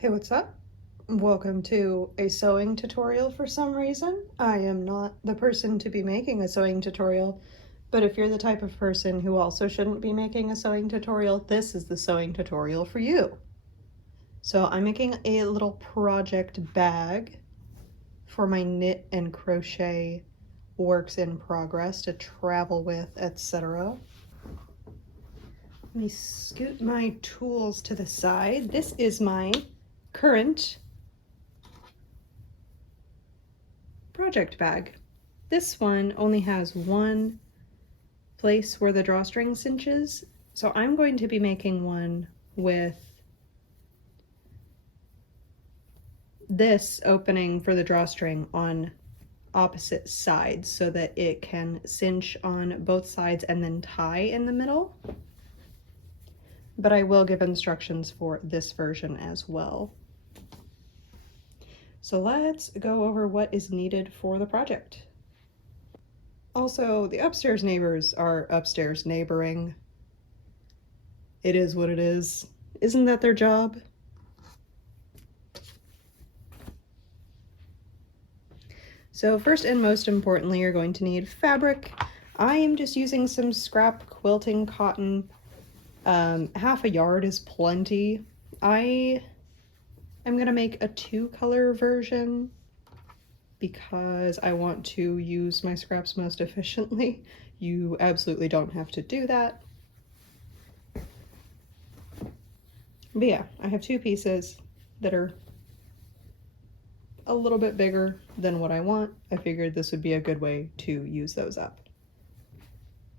Hey, what's up? Welcome to a sewing tutorial for some reason. I am not the person to be making a sewing tutorial, but if you're the type of person who also shouldn't be making a sewing tutorial, this is the sewing tutorial for you. So I'm making a little project bag for my knit and crochet works in progress to travel with, etc. Let me scoot my tools to the side. This is my current project bag. This one only has one place where the drawstring cinches, so I'm going to be making one with this opening for the drawstring on opposite sides so that it can cinch on both sides and then tie in the middle. But I will give instructions for this version as well. So let's go over what is needed for the project. Also, the upstairs neighbors are upstairs neighboring. It is what it is. Isn't that their job? So first and most importantly, you're going to need fabric. I am just using some scrap quilting cotton. Half a yard is plenty. I am gonna make a 2-color version because I want to use my scraps most efficiently. You absolutely don't have to do that. But yeah, I have 2 pieces that are a little bit bigger than what I want. I figured this would be a good way to use those up.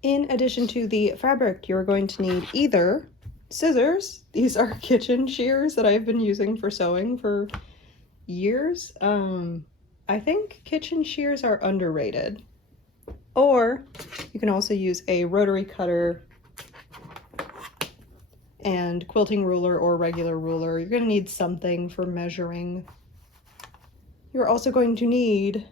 In addition to the fabric, you're going to need either scissors. These are kitchen shears that I've been using for sewing for years. I think kitchen shears are underrated. Or you can also use a rotary cutter and quilting ruler or regular ruler. You're going to need something for measuring. You're also going to need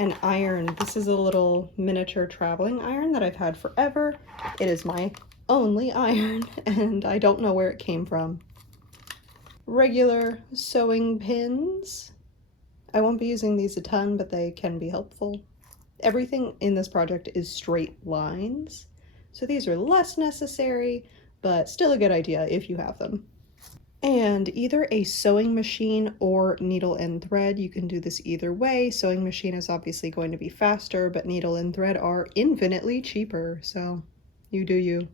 an iron. This is a little miniature traveling iron that I've had forever. It is my only iron and I don't know where it came from. Regular sewing pins. I won't be using these a ton, but they can be helpful. Everything in this project is straight lines, so these are less necessary, but still a good idea if you have them. And either a sewing machine or needle and thread. You can do this either way. Sewing machine is obviously going to be faster, but needle and thread are infinitely cheaper, so you do you.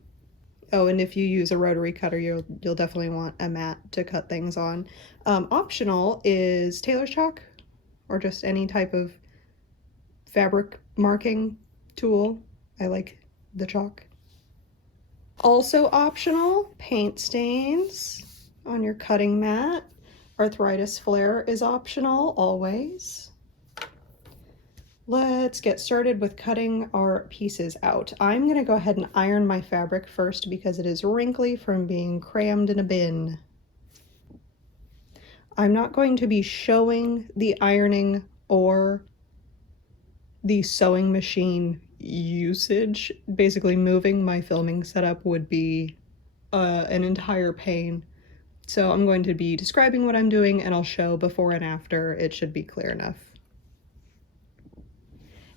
Oh, and if you use a rotary cutter, you'll definitely want a mat to cut things on. Optional is Tailor's chalk, or just any type of fabric marking tool. I like the chalk. Also optional, paint stains on your cutting mat. Arthritis flare is optional, always. Let's get started with cutting our pieces out. I'm gonna go ahead and iron my fabric first because it is wrinkly from being crammed in a bin. I'm not going to be showing the ironing or the sewing machine usage. Basically, moving my filming setup would be an entire pain. So I'm going to be describing what I'm doing and I'll show before and after. It should be clear enough.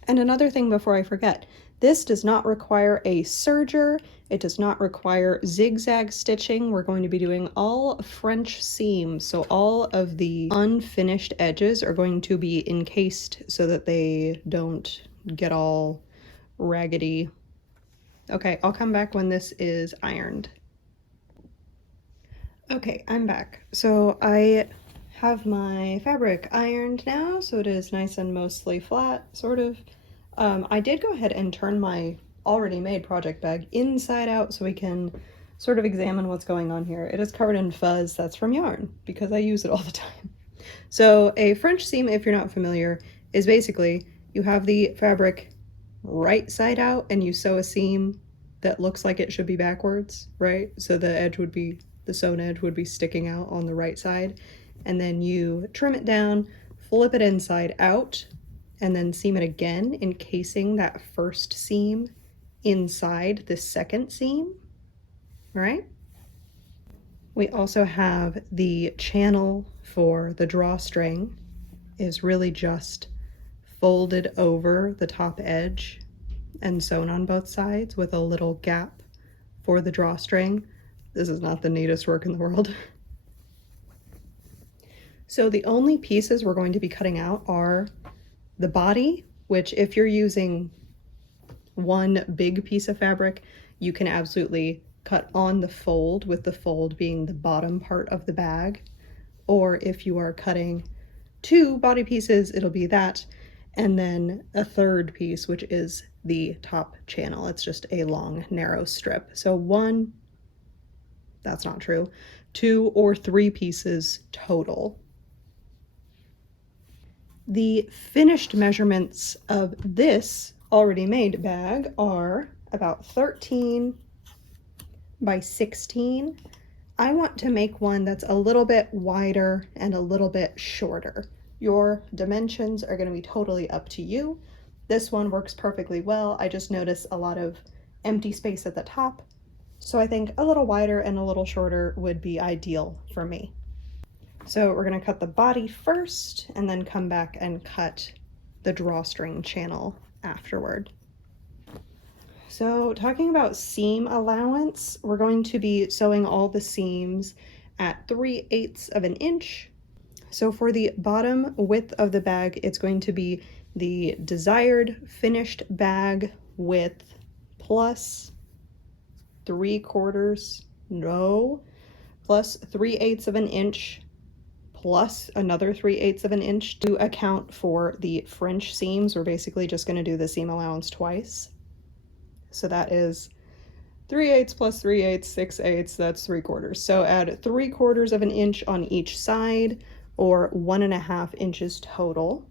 And another thing before I forget, this does not require a serger. It does not require zigzag stitching. We're going to be doing all French seams. So all of the unfinished edges are going to be encased so that they don't get all raggedy. Okay, I'll come back when this is ironed. Okay, I'm back. So I have my fabric ironed now, so it is nice and mostly flat, sort of. I did go ahead and turn my already made project bag inside out so we can sort of examine what's going on here. It is covered in fuzz. That's from yarn because I use it all the time. So a French seam, if you're not familiar, is basically you have the fabric right side out and you sew a seam that looks like it should be backwards, right? So the edge would be, the sewn edge would be sticking out on the right side, and then you trim it down, flip it inside out, and then seam it again, encasing that first seam inside the second seam, right? We also have the channel for the drawstring is really just folded over the top edge and sewn on both sides with a little gap for the drawstring. This is not the neatest work in the world. So the only pieces we're going to be cutting out are the body, which if you're using one big piece of fabric, you can absolutely cut on the fold, with the fold being the bottom part of the bag. Or if you are cutting two body pieces, it'll be that, and then a third piece, which is the top channel. It's just a long, narrow strip. So one, that's not true, 2 or 3 pieces total. The finished measurements of this already made bag are about 13 by 16. I want to make one that's a little bit wider and a little bit shorter. Your dimensions are going to be totally up to you. This one works perfectly well. I just noticed a lot of empty space at the top, so I think a little wider and a little shorter would be ideal for me. So we're going to cut the body first and then come back and cut the drawstring channel afterward. So talking about seam allowance, we're going to be sewing all the seams at 3/8 of an inch. So for the bottom width of the bag, it's going to be the desired finished bag width plus 3/4, no, plus 3/8 of an inch plus another 3/8 of an inch to account for the French seams. We're basically just going to do the seam allowance twice. So that is 3/8 plus 3/8, 6/8, that's 3/4. So add 3/4 of an inch on each side, or 1.5 inches total.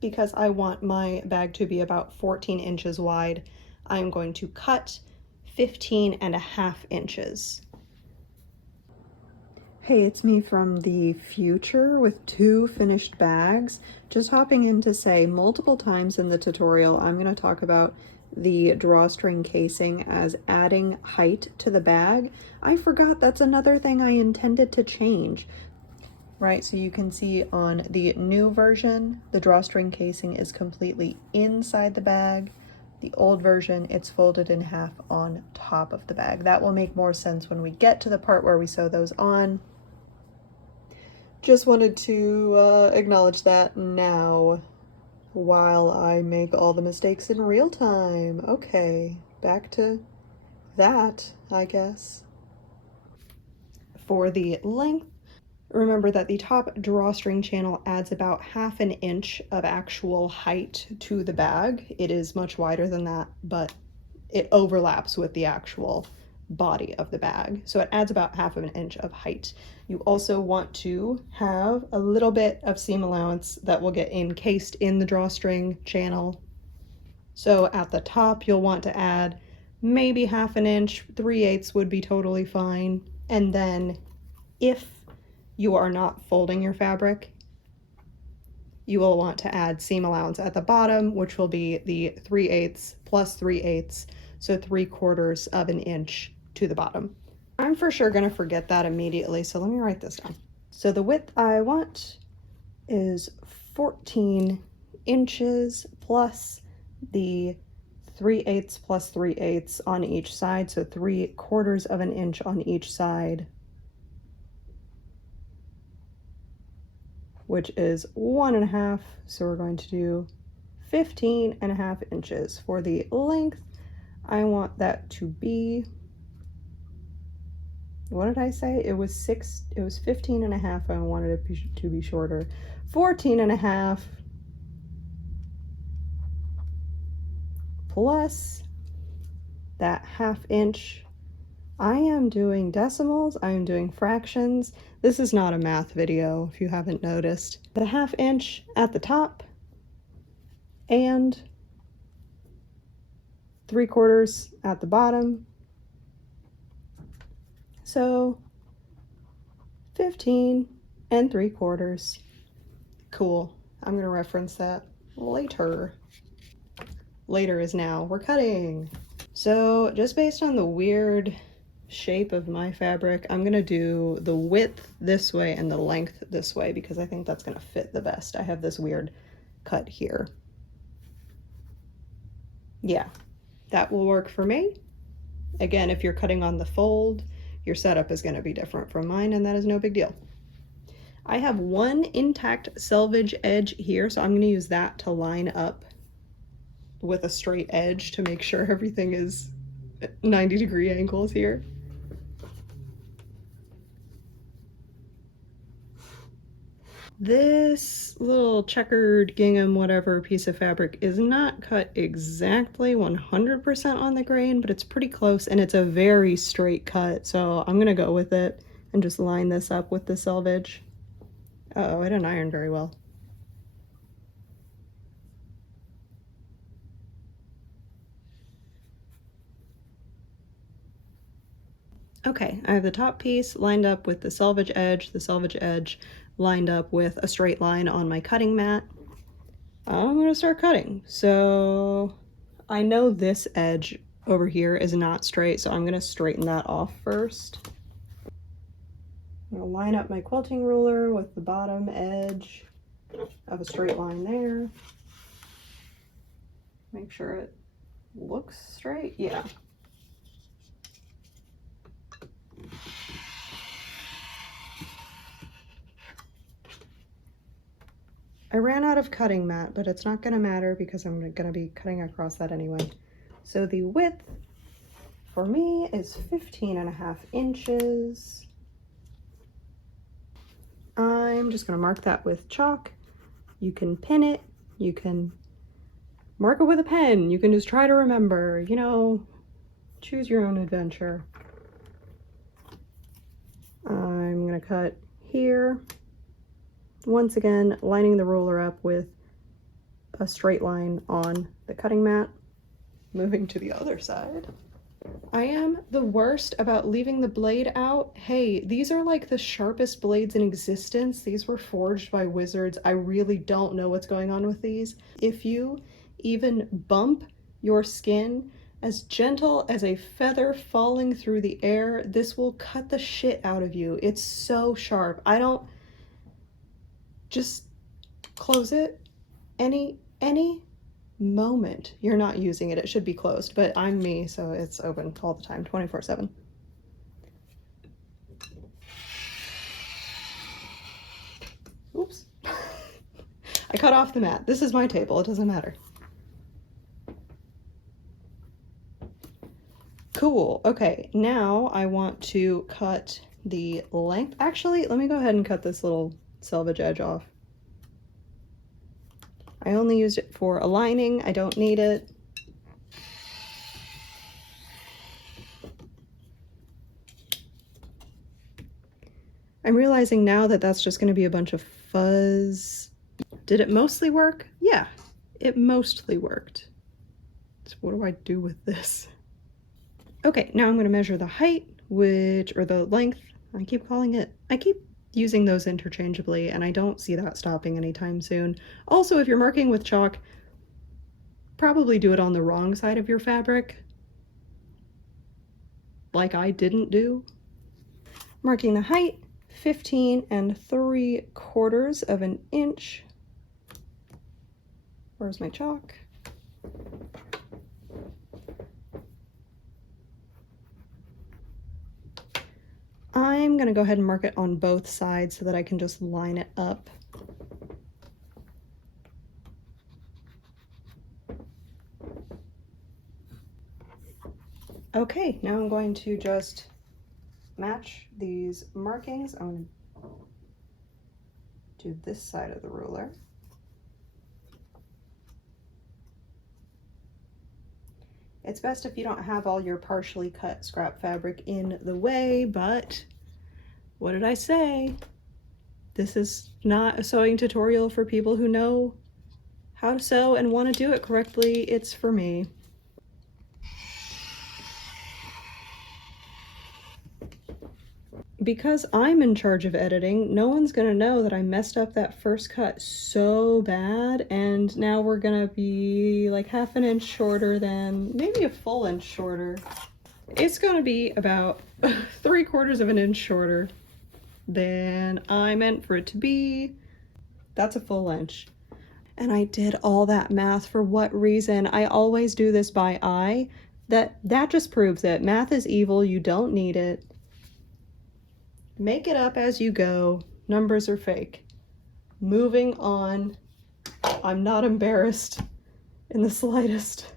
Because I want my bag to be about 14 inches wide, I'm going to cut 15.5 inches. Hey, it's me from the future with 2 finished bags. Just hopping in to say, multiple times in the tutorial, I'm going to talk about the drawstring casing as adding height to the bag. I forgot that's another thing I intended to change. Right, so you can see on the new version, the drawstring casing is completely inside the bag. The old version, it's folded in half on top of the bag. That will make more sense when we get to the part where we sew those on. Just wanted to acknowledge that now while I make all the mistakes in real time. Okay, back to that, I guess. For the length, remember that the top drawstring channel adds about 1/2 inch of actual height to the bag. It is much wider than that, but it overlaps with the actual body of the bag. So it adds about 1/2 inch of height. You also want to have a little bit of seam allowance that will get encased in the drawstring channel. So at the top, you'll want to add maybe 1/2 inch, 3/8 would be totally fine. And then if you are not folding your fabric, you will want to add seam allowance at the bottom, which will be the 3/8 plus 3/8, so 3/4 of an inch to the bottom. I'm for sure going to forget that immediately, so let me write this down. So the width I want is 14 inches plus the 3/8 plus 3/8 on each side, so 3/4 of an inch on each side, which is 1.5. So we're going to do 15.5 inches. For the length, I want that to be, what did I say? It was 15.5. I wanted it to be shorter. 14.5 plus that 1/2 inch. I am doing decimals, I am doing fractions. This is not a math video, if you haven't noticed. The 1/2 inch at the top and 3/4 at the bottom. So 15 3/4. Cool. I'm gonna reference that later. Later is now. We're cutting. So just based on the weird shape of my fabric, I'm gonna do the width this way and the length this way because I think that's gonna fit the best. I have this weird cut here. Yeah, that will work for me. Again, if you're cutting on the fold, your setup is gonna be different from mine, and that is no big deal. I have one intact selvage edge here, so I'm gonna use that to line up with a straight edge to make sure everything is 90-degree angles here. This little checkered gingham whatever piece of fabric is not cut exactly 100% on the grain, but it's pretty close and it's a very straight cut, so I'm gonna go with it and just line this up with the selvage. Uh-oh, I didn't iron very well. Okay, I have the top piece lined up with the selvage edge lined up with a straight line on my cutting mat. I'm gonna start cutting. So I know this edge over here is not straight, so I'm gonna straighten that off first. I'm gonna line up my quilting ruler with the bottom edge of a straight line there. Make sure it looks straight. Yeah. I ran out of cutting mat, but it's not gonna matter because I'm gonna be cutting across that anyway. So the width for me is 15.5 inches. I'm just gonna mark that with chalk. You can pin it, you can mark it with a pen, you can just try to remember, you know, choose your own adventure. I'm gonna cut here. Once again, lining the ruler up with a straight line on the cutting mat. Moving to the other side. I am the worst about leaving the blade out. Hey, these are like the sharpest blades in existence. These were forged by wizards. I really don't know what's going on with these. If you even bump your skin as gentle as a feather falling through the air, this will cut the shit out of you. It's so sharp. Just close it. Any moment you're not using it, it should be closed, but I'm me, so it's open all the time, 24/7. Oops. I cut off the mat. This is my table, it doesn't matter. Cool. Okay, now I want to cut the length. Actually, let me go ahead and cut this little selvage edge off. I only used it for aligning. I don't need it. I'm realizing now that that's just going to be a bunch of fuzz. Did it mostly work? Yeah, it mostly worked. So what do I do with this? Okay, now I'm going to measure the height, or the length. I keep using those interchangeably, and I don't see that stopping anytime soon. Also, if you're marking with chalk, probably do it on the wrong side of your fabric, like I didn't do. Marking the height, 15.75 inches. Where's my chalk? I'm gonna go ahead and mark it on both sides so that I can just line it up. Okay, now I'm going to just match these markings. I'm gonna do this side of the ruler. It's best if you don't have all your partially cut scrap fabric in the way, but what did I say? This is not a sewing tutorial for people who know how to sew and want to do it correctly. It's for me. Because I'm in charge of editing, no one's gonna know that I messed up that first cut so bad, and now we're gonna be like half an inch shorter than, maybe a full inch shorter. It's gonna be about 3/4 of an inch shorter than I meant for it to be. That's a full inch. And I did all that math for what reason? I always do this by eye. That just proves it. Math is evil. You don't need it. Make it up as you go. Numbers are fake. Moving on. I'm not embarrassed in the slightest.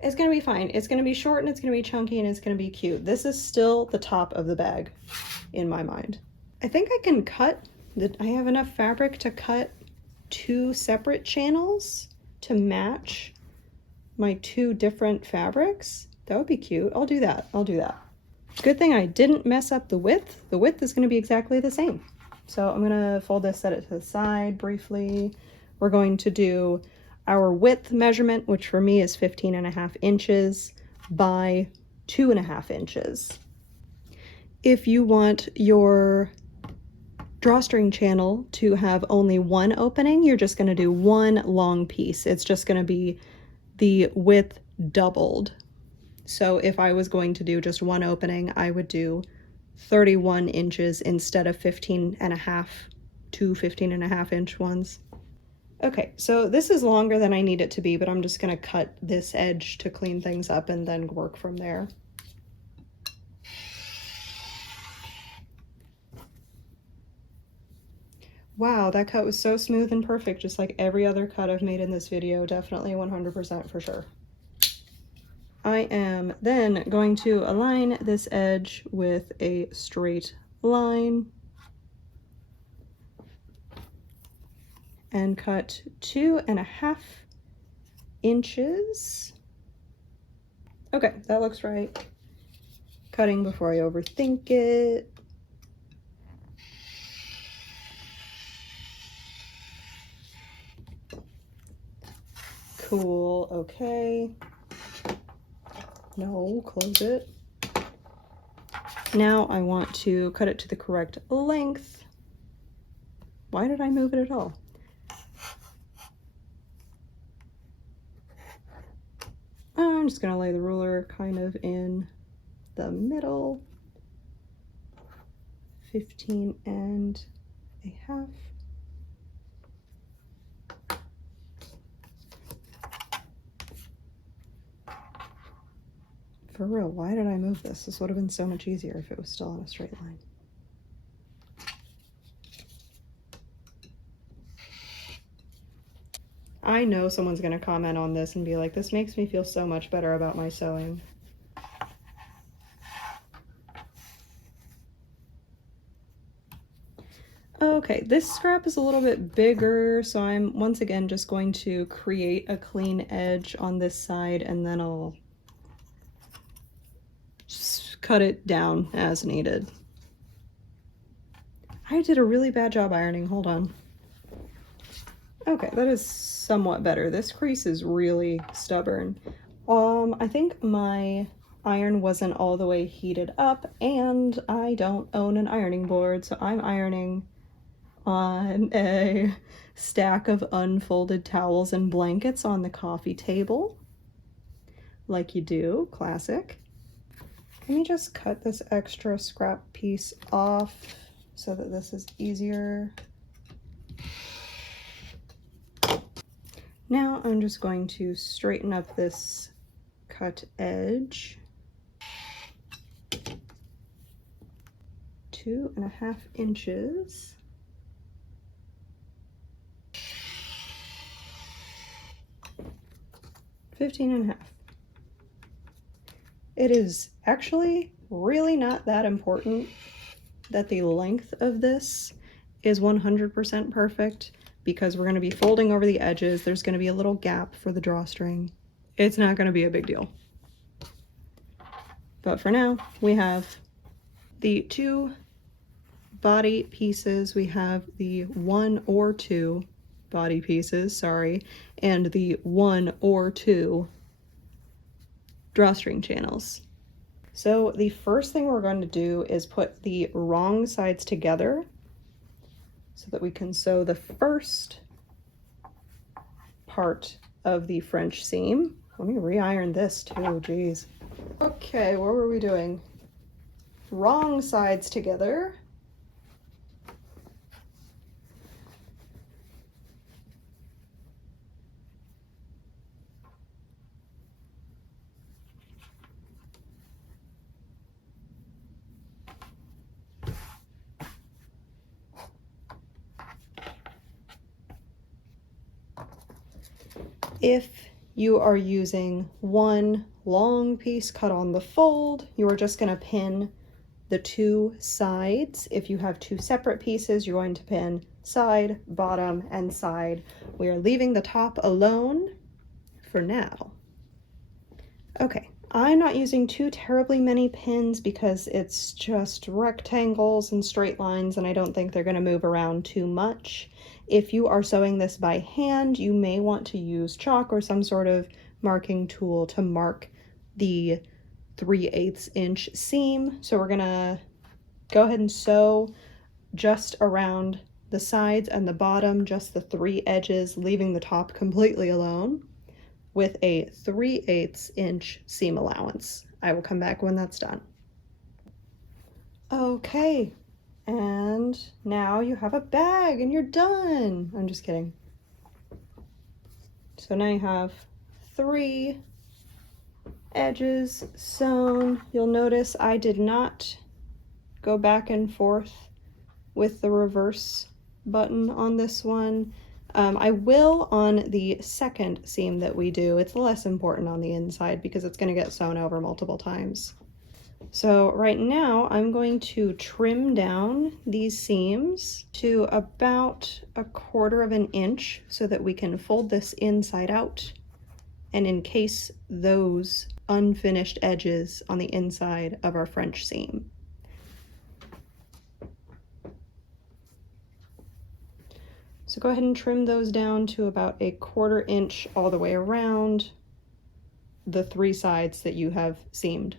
It's gonna be fine. It's gonna be short and it's gonna be chunky and it's gonna be cute. This is still the top of the bag in my mind. I think I can cut, I have enough fabric to cut 2 separate channels to match my 2 different fabrics. That would be cute. I'll do that. I'll do that. Good thing I didn't mess up the width. The width is gonna be exactly the same. So I'm gonna fold this, set it to the side briefly. We're going to do our width measurement, which for me is 15.5 inches by 2.5 inches. If you want your drawstring channel to have only 1 opening, you're just going to do 1 long piece. It's just going to be the width doubled. So if I was going to do just 1 opening, I would do 31 inches instead of 15.5 to 15.5 inch ones. Okay, so this is longer than I need it to be, but I'm just going to cut this edge to clean things up and then work from there. Wow, that cut was so smooth and perfect, just like every other cut I've made in this video. Definitely 100% for sure. I am then going to align this edge with a straight line and cut 2.5 inches. Okay, that looks right. Cutting before I overthink it. Cool, okay. No, close it. Now I want to cut it to the correct length. Why did I move it at all? I'm just gonna lay the ruler kind of in the middle. 15.5. For real, why did I move this? This would have been so much easier if it was still on a straight line. I know someone's gonna comment on this and be like, this makes me feel so much better about my sewing. Okay, this scrap is a little bit bigger, so I'm once again just going to create a clean edge on this side and then I'll just cut it down as needed. I did a really bad job ironing, hold on. Okay, that is somewhat better. This crease is really stubborn. I think my iron wasn't all the way heated up and I don't own an ironing board, so I'm ironing on a stack of unfolded towels and blankets on the coffee table, like you do, classic. Let me just cut this extra scrap piece off so that this is easier. Now I'm just going to straighten up this cut edge. 2.5 inches. $15.5. It is actually really not that important that the length of this is 100% perfect because we're going to be folding over the edges. There's going to be a little gap for the drawstring. It's not going to be a big deal. But for now, we have the 2 body pieces. We have the 1 or 2 body pieces, sorry, and the 1 or 2 drawstring channels. So the first thing we're going to do is put the wrong sides together so that we can sew the first part of the French seam. Let me re-iron this too, geez. Okay, what were we doing? wrong sides together. If you are using one long piece cut on the fold, you are just going to pin the two sides. If you have two separate pieces, you're going to pin side, bottom, and side. We are leaving the top alone for now. Okay, I'm not using too terribly many pins because it's just rectangles and straight lines, and I don't think they're going to move around too much. If you are sewing this by hand, you may want to use chalk or some sort of marking tool to mark the 3/8 inch seam. So we're gonna go ahead and sew just around the sides and the bottom, just the 3 edges, leaving the top completely alone with a 3/8 inch seam allowance. I will come back when that's done. Okay, and now you have a bag and you're done. I'm just kidding. So now you have 3 edges sewn. You'll notice I did not go back and forth with the reverse button on this one. I will on the second seam that we do. It's less important on the inside because it's going to get sewn over multiple times. So right now I'm going to trim down these seams to about 1/4 of an inch so that we can fold this inside out and encase those unfinished edges on the inside of our French seam. So go ahead and trim those down to about 1/4 inch all the way around the 3 sides that you have seamed.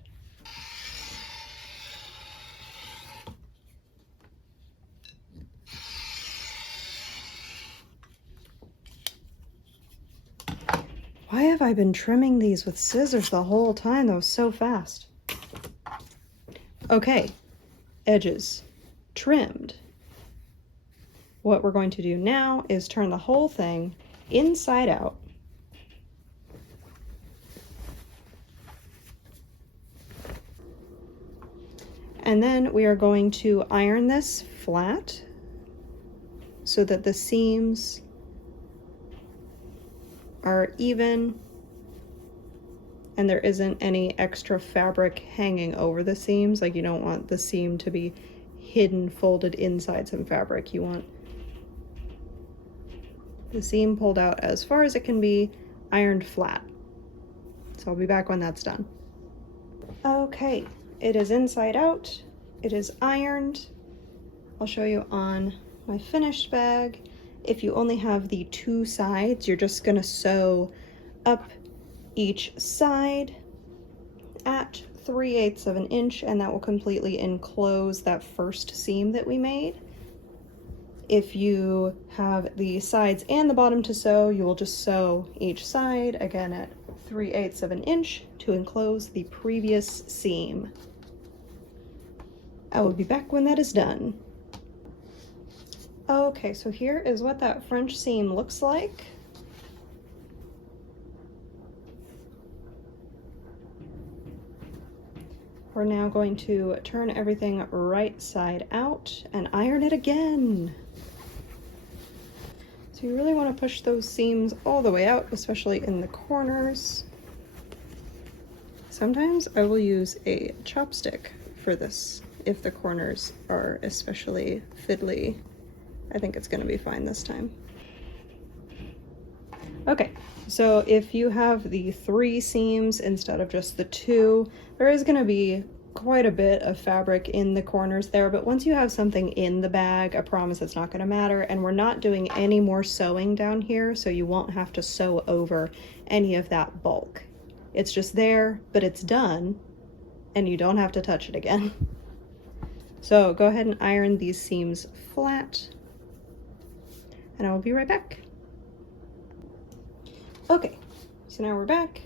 Why have I been trimming these with scissors the whole time? That was so fast. Okay, edges trimmed. What we're going to do now is turn the whole thing inside out. And then we are going to iron this flat so that the seams are even and there isn't any extra fabric hanging over the seams. Like, you don't want the seam to be hidden, folded inside some fabric. You want the seam pulled out as far as it can be, ironed flat. So I'll be back when that's done. Okay, it is inside out, it is ironed. I'll show you on my finished bag. If you only have the 2 sides, you're just gonna sew up each side at 3/8 of an inch, and that will completely enclose that first seam that we made. If you have the sides and the bottom to sew, you will just sew each side, again at 3/8 of an inch to enclose the previous seam. I will be back when that is done. Okay, so here is what that French seam looks like. We're now going to turn everything right side out and iron it again. So you really want to push those seams all the way out, especially in the corners. Sometimes I will use a chopstick for this if the corners are especially fiddly. I think it's going to be fine this time. Okay, so if you have the 3 seams instead of just the 2, there is going to be quite a bit of fabric in the corners there, but once you have something in the bag, I promise it's not going to matter. And we're not doing any more sewing down here, so you won't have to sew over any of that bulk. It's just there, but it's done, and you don't have to touch it again. So go ahead and iron these seams flat, and I will be right back. Okay, so now we're back.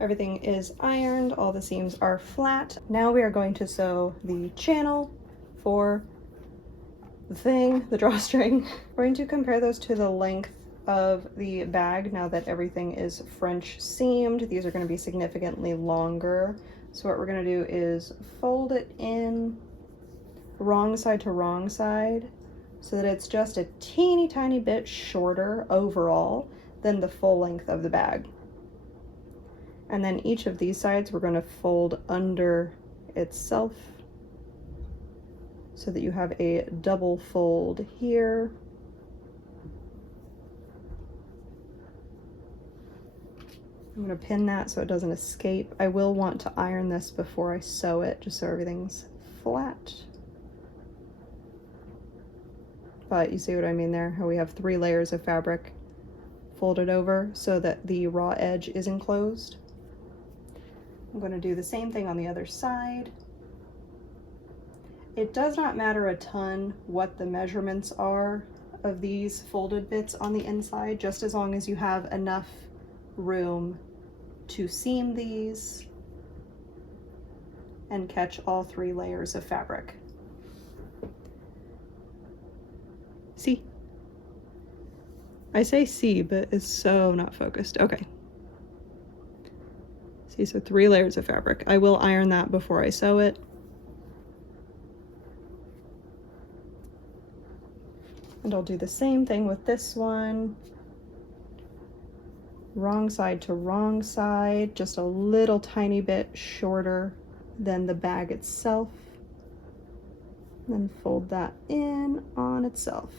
Everything is ironed, all the seams are flat. Now we are going to sew the channel for the thing, the drawstring. We're going to compare those to the length of the bag now that everything is French seamed. These are going to be significantly longer. So what we're going to do is fold it in wrong side to wrong side so that it's just a teeny tiny bit shorter overall than the full length of the bag. And then each of these sides we're going to fold under itself so that you have a double fold here. I'm going to pin that so it doesn't escape. I will want to iron this before I sew it, just so everything's flat. But you see what I mean there, how we have 3 layers of fabric folded over so that the raw edge is enclosed. I'm going to do the same thing on the other side. It does not matter a ton what the measurements are of these folded bits on the inside, just as long as you have enough room to seam these and catch all 3 layers of fabric. See? I say see, but it's so not focused. Okay. See, so 3 layers of fabric. I will iron that before I sew it. And I'll do the same thing with this one. Wrong side to wrong side, just a little tiny bit shorter than the bag itself. Then fold that in on itself.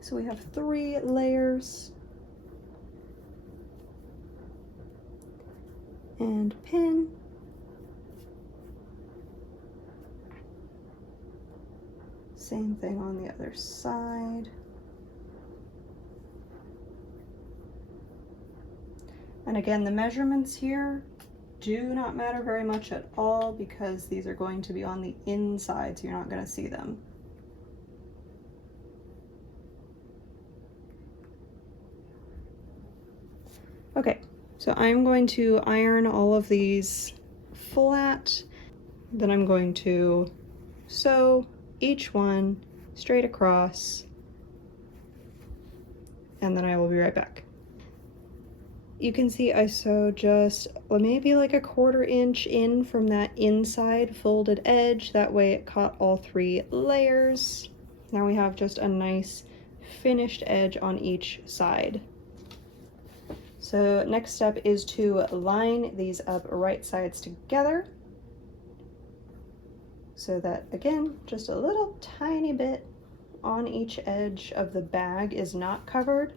So we have 3 layers. And pin. Same thing on the other side. And again, the measurements here do not matter very much at all because these are going to be on the inside, so you're not going to see them. Okay, so I'm going to iron all of these flat, then I'm going to sew each one straight across, and then I will be right back. You can see I sewed just maybe like a 1/4 inch in from that inside folded edge. That way it caught all 3 layers. Now we have just a nice finished edge on each side. So next step is to line these up right sides together so that, again, just a little tiny bit on each edge of the bag is not covered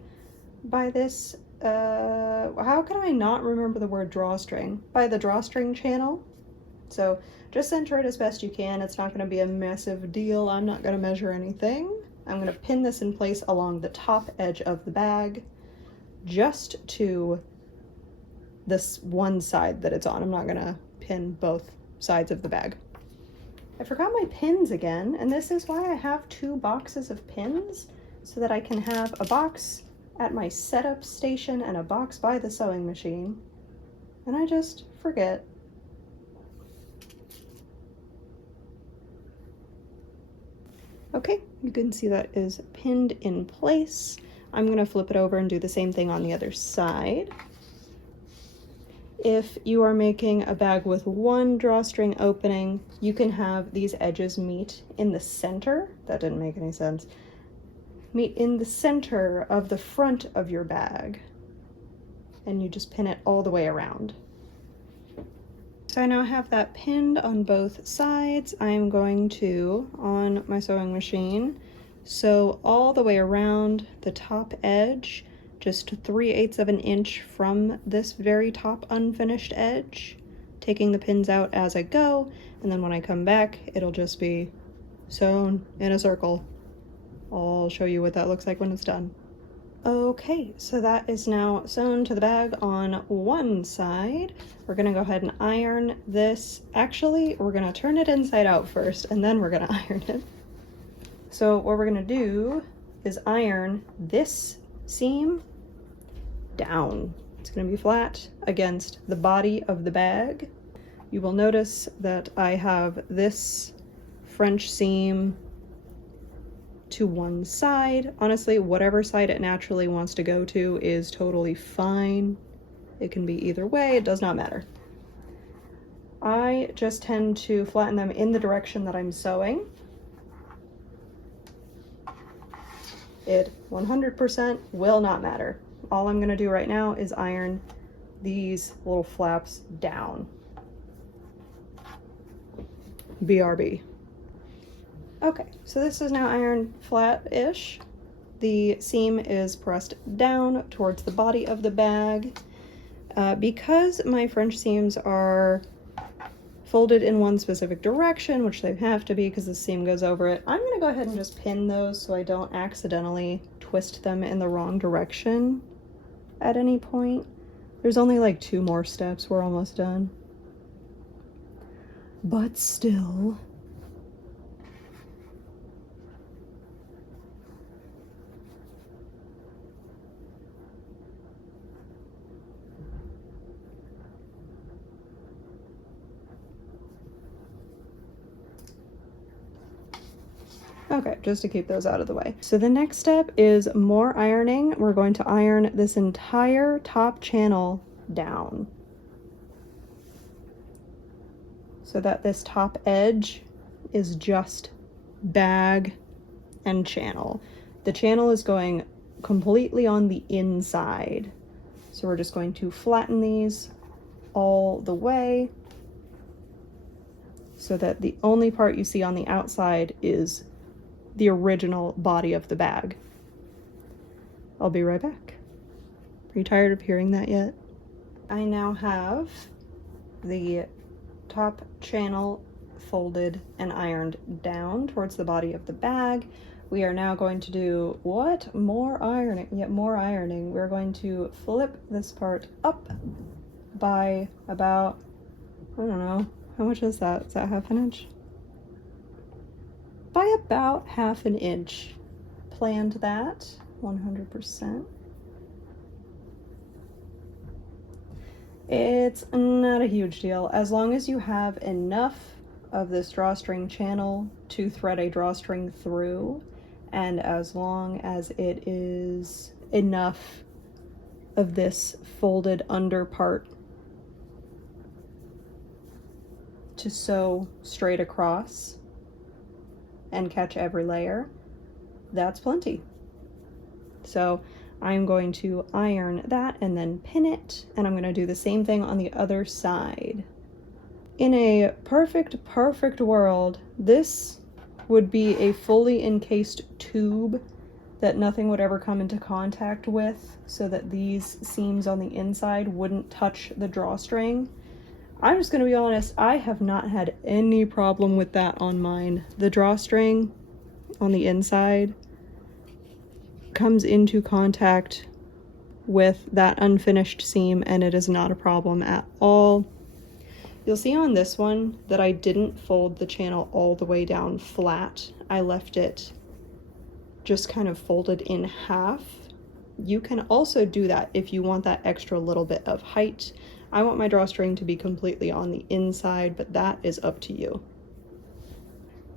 by this, how can I not remember the word drawstring? By the drawstring channel. So just center it as best you can. It's not going to be a massive deal. I'm not going to measure anything. I'm going to pin this in place along the top edge of the bag, just to this one side that it's on. I'm not gonna pin both sides of the bag. I forgot my pins again, and this is why I have 2 boxes of pins, so that I can have a box at my setup station and a box by the sewing machine. And I just forget. Okay, you can see that is pinned in place. I'm going to flip it over and do the same thing on the other side. If you are making a bag with 1 drawstring opening, you can have these edges meet in the center. That didn't make any sense. Meet in the center of the front of your bag, and you just pin it all the way around. So I now have that pinned on both sides. I'm going to, on my sewing machine, sew all the way around the top edge, just 3/8 of an inch from this very top unfinished edge, taking the pins out as I go, and then when I come back, it'll just be sewn in a circle. I'll show you what that looks like when it's done. Okay, so that is now sewn to the bag on one side. We're gonna go ahead and iron this. Actually, we're gonna turn it inside out first, and then we're gonna iron it. So what we're gonna do is iron this seam down. It's going to be flat against the body of the bag. You will notice that I have this French seam to one side. Honestly, whatever side it naturally wants to go to is totally fine. It can be either way, it does not matter. I just tend to flatten them in the direction that I'm sewing. It 100% will not matter. All I'm gonna do right now is iron these little flaps down. BRB. Okay, so this is now ironed flat-ish. The seam is pressed down towards the body of the bag. Because my French seams are folded in one specific direction, which they have to be because the seam goes over it, I'm gonna go ahead and just pin those so I don't accidentally twist them in the wrong direction at any point. There's only like 2 more steps, we're almost done. But still. Okay, just to keep those out of the way. So the next step is more ironing. We're going to iron this entire top channel down so that this top edge is just bag and channel. The channel is going completely on the inside. So we're just going to flatten these all the way so that the only part you see on the outside is the original body of the bag. I'll be right back. Are you tired of hearing that yet? I now have the top channel folded and ironed down towards the body of the bag. We are now going to do what? More ironing, yet more ironing. We're going to flip this part up by about, I don't know, how much is that? Is that ½ inch? By about ½ inch. Planned that 100%. It's not a huge deal as long as you have enough of this drawstring channel to thread a drawstring through, and as long as it is enough of this folded under part to sew straight across and catch every layer, that's plenty. So I'm going to iron that and then pin it, and I'm going to do the same thing on the other side. In a perfect world, this would be a fully encased tube that nothing would ever come into contact with, so that these seams on the inside wouldn't touch the drawstring. I'm just going to be honest, I have not had any problem with that on mine. The drawstring on the inside comes into contact with that unfinished seam, and it is not a problem at all. You'll see on this one that I didn't fold the channel all the way down flat. I left it just kind of folded in half. You can also do that if you want that extra little bit of height. I want my drawstring to be completely on the inside, but that is up to you.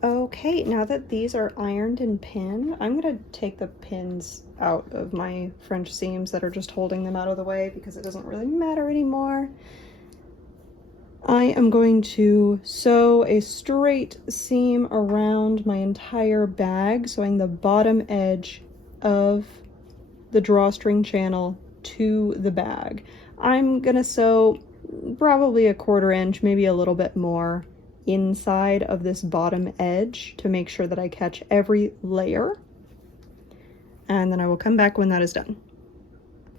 Okay, now that these are ironed and pinned, I'm going to take the pins out of my French seams that are just holding them out of the way because it doesn't really matter anymore. I am going to sew a straight seam around my entire bag, sewing the bottom edge of the drawstring channel to the bag. I'm gonna sew probably ½ inch, maybe a little bit more, inside of this bottom edge to make sure that I catch every layer, and then I will come back when that is done.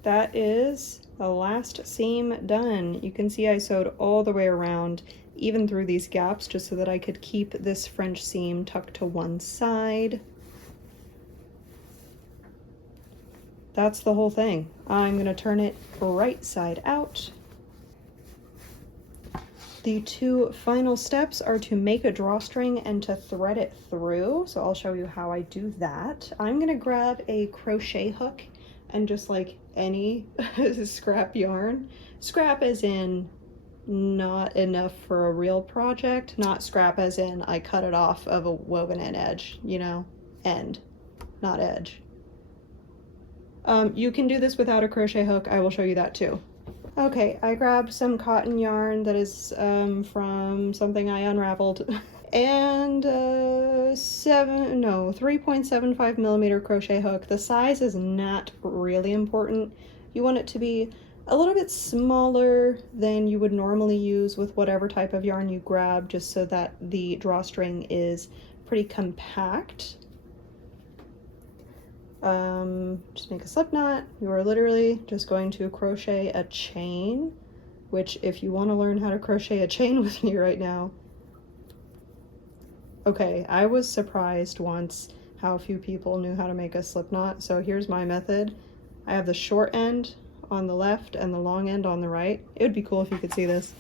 That is the last seam done. You can see I sewed all the way around, even through these gaps, just so that I could keep this French seam tucked to one side. That's the whole thing. I'm gonna turn it right side out. The two final steps are to make a drawstring and to thread it through. So I'll show you how I do that. I'm gonna grab a crochet hook and just like any scrap yarn. Scrap as in not enough for a real project, not scrap as in I cut it off of a woven end edge, you know, end, not edge. You can do this without a crochet hook. I will show you that too. Okay, I grabbed some cotton yarn that is from something I unraveled and 3.75 millimeter crochet hook. The size is not really important. You want it to be a little bit smaller than you would normally use with whatever type of yarn you grab, just so that the drawstring is pretty compact. Just make a slip knot. You are literally just going to crochet a chain, which if you want to learn how to crochet a chain with me right now. Okay, I was surprised once how few people knew how to make a slip knot. So here's my method. I have the short end on the left and the long end on the right. It would be cool if you could see this.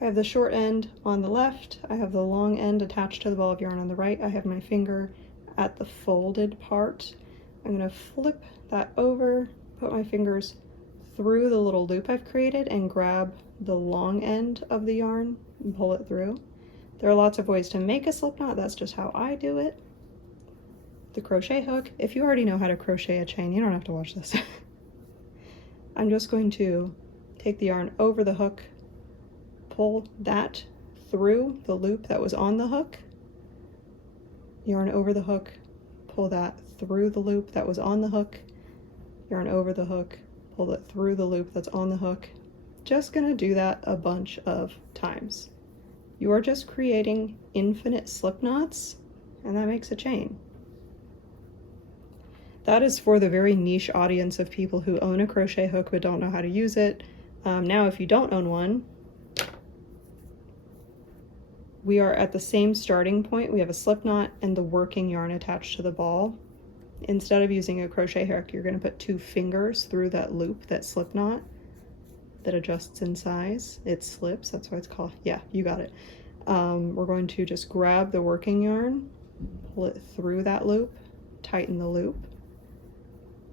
I have the short end on the left. I have the long end attached to the ball of yarn on the right. I have my finger at the folded part. I'm going to flip that over, put my fingers through the little loop I've created and grab the long end of the yarn and pull it through. There are lots of ways to make a slip knot. That's just how I do it. The crochet hook, if you already know how to crochet a chain, you don't have to watch this. I'm just going to take the yarn over the hook, pull that through the loop that was on the hook, yarn over the hook, pull that through the loop that was on the hook, yarn over the hook, pull it through the loop that's on the hook. Just gonna do that a bunch of times. You are just creating infinite slip knots, and that makes a chain. That is for the very niche audience of people who own a crochet hook but don't know how to use it. Now, if you don't own one, we are at the same starting point. We have a slip knot and the working yarn attached to the ball. Instead of using a crochet hook, you're going to put 2 fingers through that loop, that slip knot that adjusts in size. It slips, that's why it's called, yeah, you got it. We're going to just grab the working yarn, pull it through that loop, tighten the loop,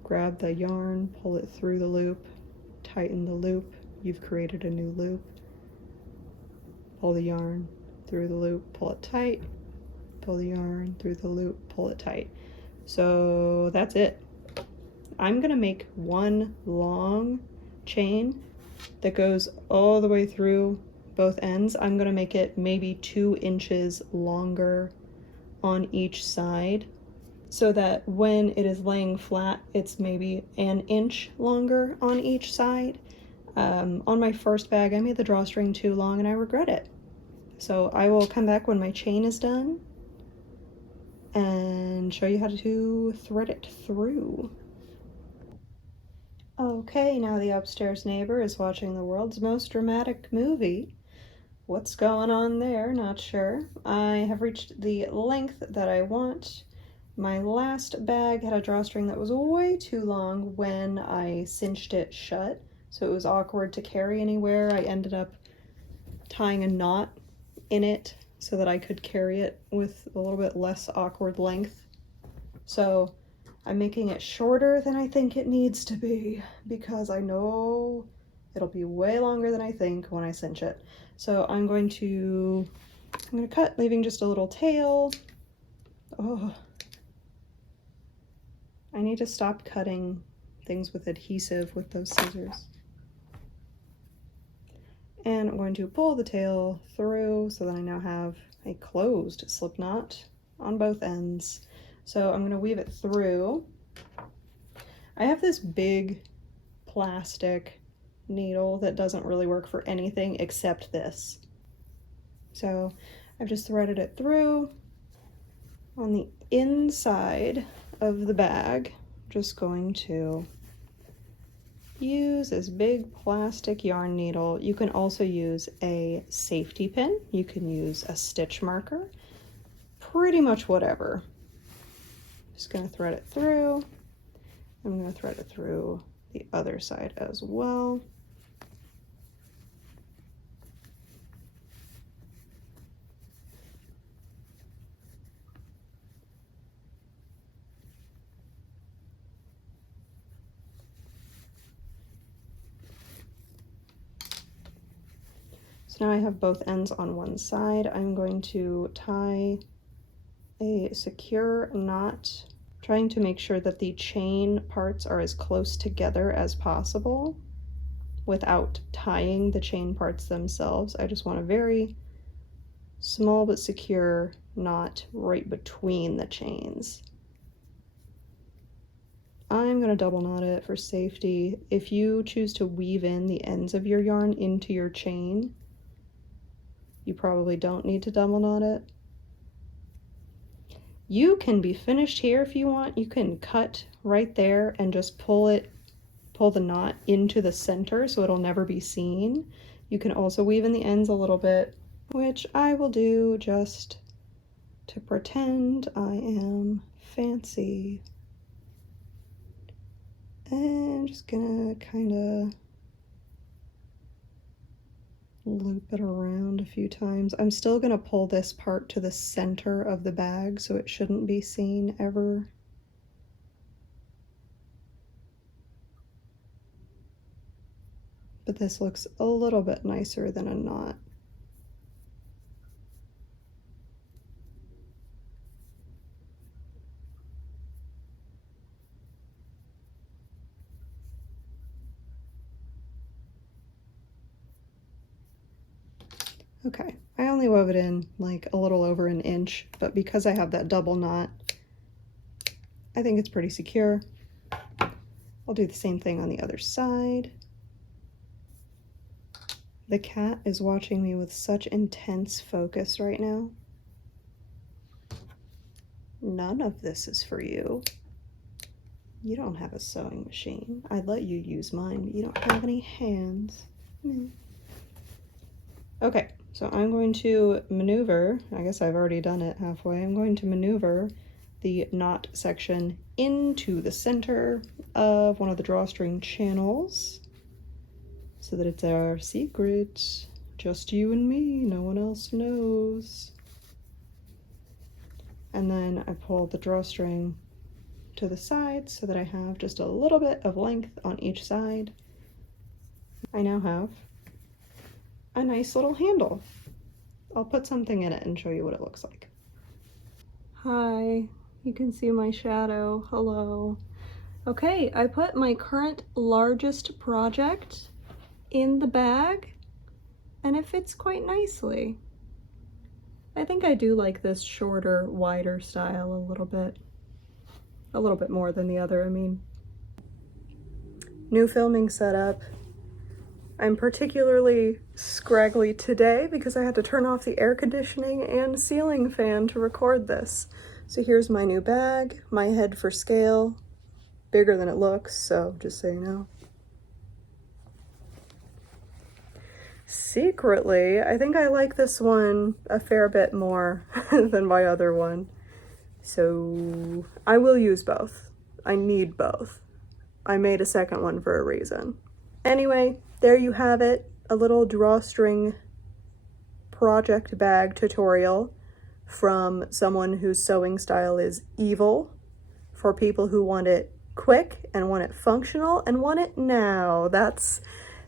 grab the yarn, pull it through the loop, tighten the loop. You've created a new loop. Pull the yarn through the loop, pull it tight, pull the yarn through the loop, pull it tight. So that's it. I'm gonna make one long chain that goes all the way through both ends. I'm gonna make it maybe 2 inches longer on each side, so that when it is laying flat, it's maybe 1 inch longer on each side. On my first bag, I made the drawstring too long and I regret it. So I will come back when my chain is done and show you how to thread it through. Okay, now the upstairs neighbor is watching the world's most dramatic movie. What's going on there? Not sure. I have reached the length that I want. My last bag had a drawstring that was way too long when I cinched it shut, so it was awkward to carry anywhere. I ended up tying a knot in it so that I could carry it with a little bit less awkward length. So I'm making it shorter than I think it needs to be, because I know it'll be way longer than I think when I cinch it. So I'm going to cut, leaving just a little tail. Oh, I need to stop cutting things with adhesive with those scissors. And I'm going to pull the tail through so that I now have a closed slip knot on both ends. So I'm going to weave it through. I have this big plastic needle that doesn't really work for anything except this. So I've just threaded it through. On the inside of the bag, I'm just going to use this big plastic yarn needle. You can also use a safety pin. You can use a stitch marker, pretty much whatever. Just gonna thread it through. I'm gonna thread it through the other side as well. So now I have both ends on one side. I'm going to tie a secure knot, trying to make sure that the chain parts are as close together as possible without tying the chain parts themselves. I just want a very small but secure knot right between the chains. I'm going to double knot it for safety. If you choose to weave in the ends of your yarn into your chain, you probably don't need to double knot it. You can be finished here if you want. You can cut right there and just pull the knot into the center so it'll never be seen. You can also weave in the ends a little bit, which I will do just to pretend I am fancy. And I'm just gonna kind of loop it around a few times. I'm still gonna pull this part to the center of the bag so it shouldn't be seen ever. But this looks a little bit nicer than a knot. Okay, I only wove it in like a little over an inch, but because I have that double knot, I think it's pretty secure. I'll do the same thing on the other side. The cat is watching me with such intense focus right now. None of this is for you. You don't have a sewing machine. I'd let you use mine, but you don't have any hands. Okay, so I'm going to maneuver, I guess I've already done it halfway, I'm going to maneuver the knot section into the center of one of the drawstring channels so that it's our secret. Just you and me, no one else knows. And then I pull the drawstring to the side so that I have just a little bit of length on each side. I now have a nice little handle. I'll put something in it and show you what it looks like. Hi, you can see my shadow. Hello. Okay, I put my current largest project in the bag and it fits quite nicely. I think I do like this shorter, wider style a little bit more than the other, I mean. New filming setup. I'm particularly scraggly today because I had to turn off the air conditioning and ceiling fan to record this. So here's my new bag, my head for scale, bigger than it looks, so just so you know. Secretly, I think I like this one a fair bit more than my other one. So I will use both. I need both. I made a second one for a reason. Anyway, there you have it, a little drawstring project bag tutorial from someone whose sewing style is evil, for people who want it quick and want it functional and want it now. That's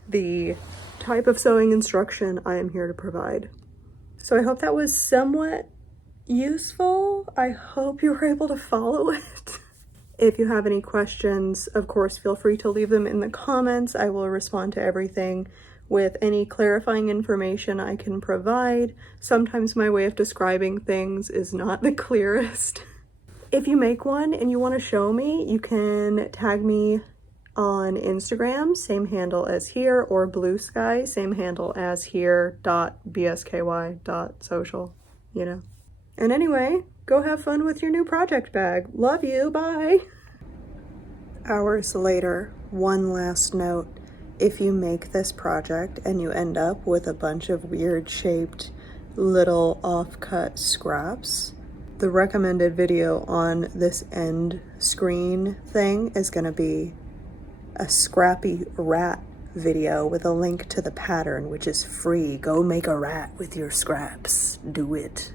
the type of sewing instruction I am here to provide. So I hope that was somewhat useful. I hope you were able to follow it. If you have any questions, of course, feel free to leave them in the comments. I will respond to everything with any clarifying information I can provide. Sometimes my way of describing things is not the clearest. If you make one and you want to show me, you can tag me on Instagram, same handle as here, or Blue Sky, same handle as here, .bsky.social, you know. And anyway, go have fun with your new project bag. Love you, bye! Hours later, one last note. If you make this project and you end up with a bunch of weird shaped little offcut scraps, the recommended video on this end screen thing is gonna be a scrappy rat video with a link to the pattern, which is free. Go make a rat with your scraps. Do it.